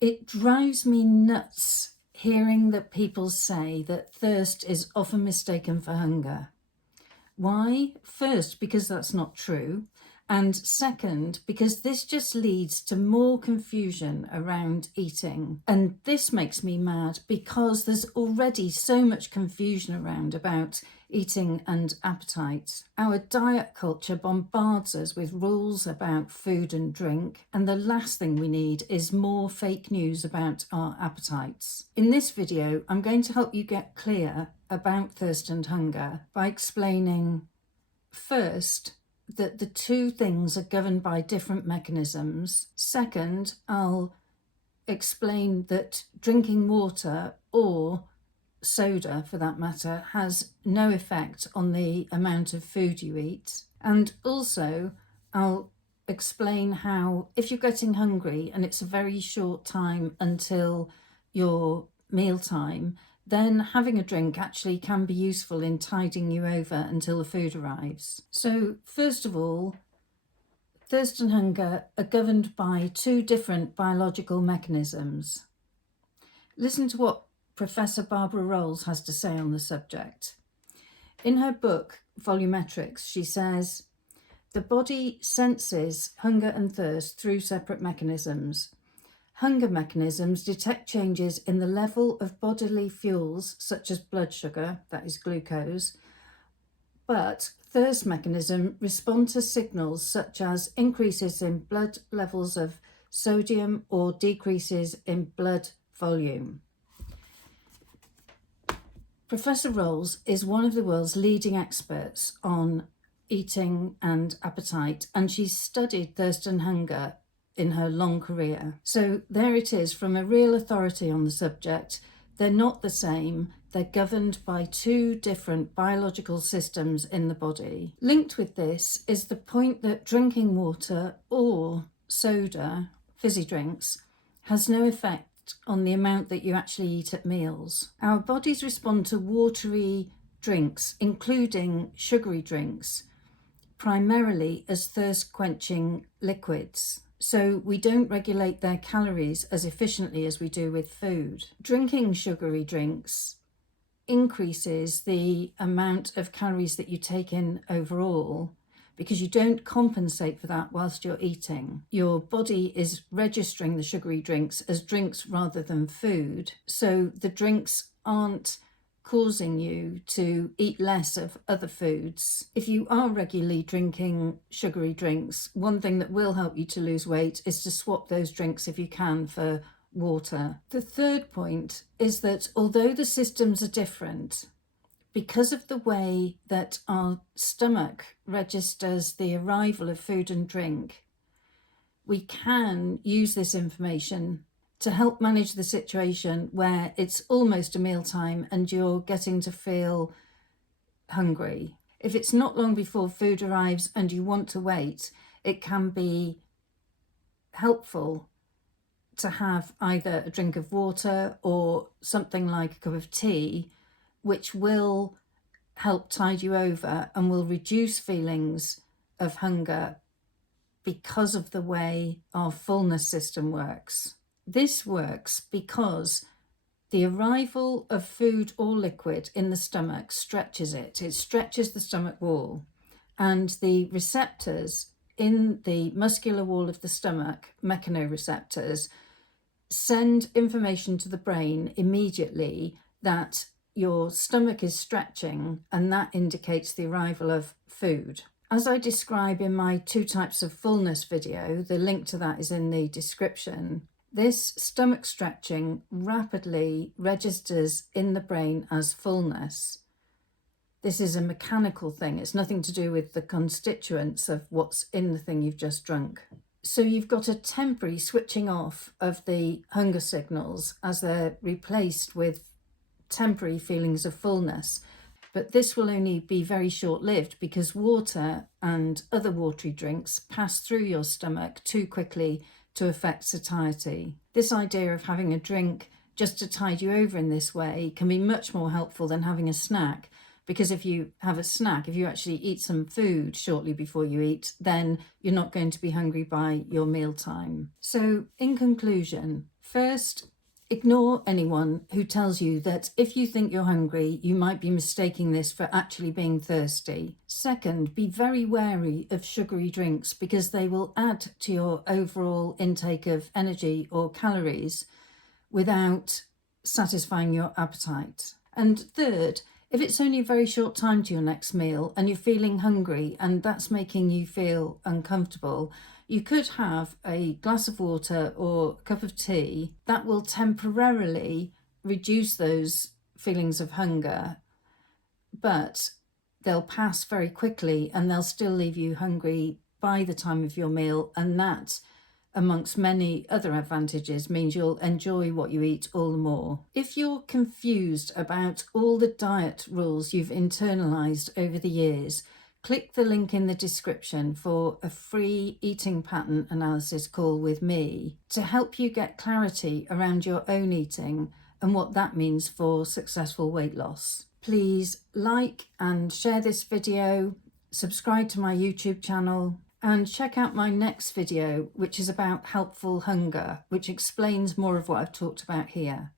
It drives me nuts hearing that people say that thirst is often mistaken for hunger. Why? First, because that's not true. And second, because this just leads to more confusion around eating. And this makes me mad because there's already so much confusion around about eating and appetite. Our diet culture bombards us with rules about food and drink, and the last thing we need is more fake news about our appetites. In this video, I'm going to help you get clear about thirst and hunger by explaining first that the two things are governed by different mechanisms. Second, I'll explain that drinking water or soda, for that matter, has no effect on the amount of food you eat. And also, I'll explain how if you're getting hungry and it's a very short time until your mealtime, then having a drink actually can be useful in tiding you over until the food arrives. So first of all, thirst and hunger are governed by two different biological mechanisms. Listen to what Professor Barbara Rolls has to say on the subject. In her book, Volumetrics, she says, "The body senses hunger and thirst through separate mechanisms. Hunger mechanisms detect changes in the level of bodily fuels, such as blood sugar, that is glucose, but thirst mechanisms respond to signals such as increases in blood levels of sodium or decreases in blood volume." Professor Rolls is one of the world's leading experts on eating and appetite, and she's studied thirst and hunger in her long career. So there it is, from a real authority on the subject. They're not the same. They're governed by two different biological systems in the body. Linked with this is the point that drinking water or soda, fizzy drinks, has no effect on the amount that you actually eat at meals. Our bodies respond to watery drinks, including sugary drinks, primarily as thirst-quenching liquids. So we don't regulate their calories as efficiently as we do with food. Drinking sugary drinks increases the amount of calories that you take in overall because you don't compensate for that whilst you're eating. Your body is registering the sugary drinks as drinks rather than food. So the drinks aren't causing you to eat less of other foods. If you are regularly drinking sugary drinks, one thing that will help you to lose weight is to swap those drinks if you can for water. The third point is that although the systems are different, because of the way that our stomach registers the arrival of food and drink, we can use this information to help manage the situation where it's almost a mealtime and you're getting to feel hungry. If it's not long before food arrives and you want to wait, it can be helpful to have either a drink of water or something like a cup of tea, which will help tide you over and will reduce feelings of hunger because of the way our fullness system works. This works because the arrival of food or liquid in the stomach stretches it. It stretches the stomach wall, and the receptors in the muscular wall of the stomach, mechanoreceptors, send information to the brain immediately that your stomach is stretching, and that indicates the arrival of food. As I describe in my 2 Types of Fullness video, the link to that is in the description, this stomach stretching rapidly registers in the brain as fullness. This is a mechanical thing. It's nothing to do with the constituents of what's in the thing you've just drunk. So you've got a temporary switching off of the hunger signals as they're replaced with temporary feelings of fullness. But this will only be very short-lived because water and other watery drinks pass through your stomach too quickly to affect satiety. This idea of having a drink just to tide you over in this way can be much more helpful than having a snack, because if you have a snack, if you actually eat some food shortly before you eat, then you're not going to be hungry by your mealtime. So in conclusion, First, ignore anyone who tells you that if you think you're hungry, you might be mistaking this for actually being thirsty. Second, be very wary of sugary drinks because they will add to your overall intake of energy or calories without satisfying your appetite. And third, if it's only a very short time to your next meal and you're feeling hungry and that's making you feel uncomfortable, you could have a glass of water or a cup of tea that will temporarily reduce those feelings of hunger, but they'll pass very quickly and they'll still leave you hungry by the time of your meal, and that, amongst many other advantages, means you'll enjoy what you eat all the more. If you're confused about all the diet rules you've internalized over the years, click the link in the description for a free eating pattern analysis call with me to help you get clarity around your own eating and what that means for successful weight loss. Please like and share this video, subscribe to my YouTube channel, and check out my next video, which is about helpful hunger, which explains more of what I've talked about here.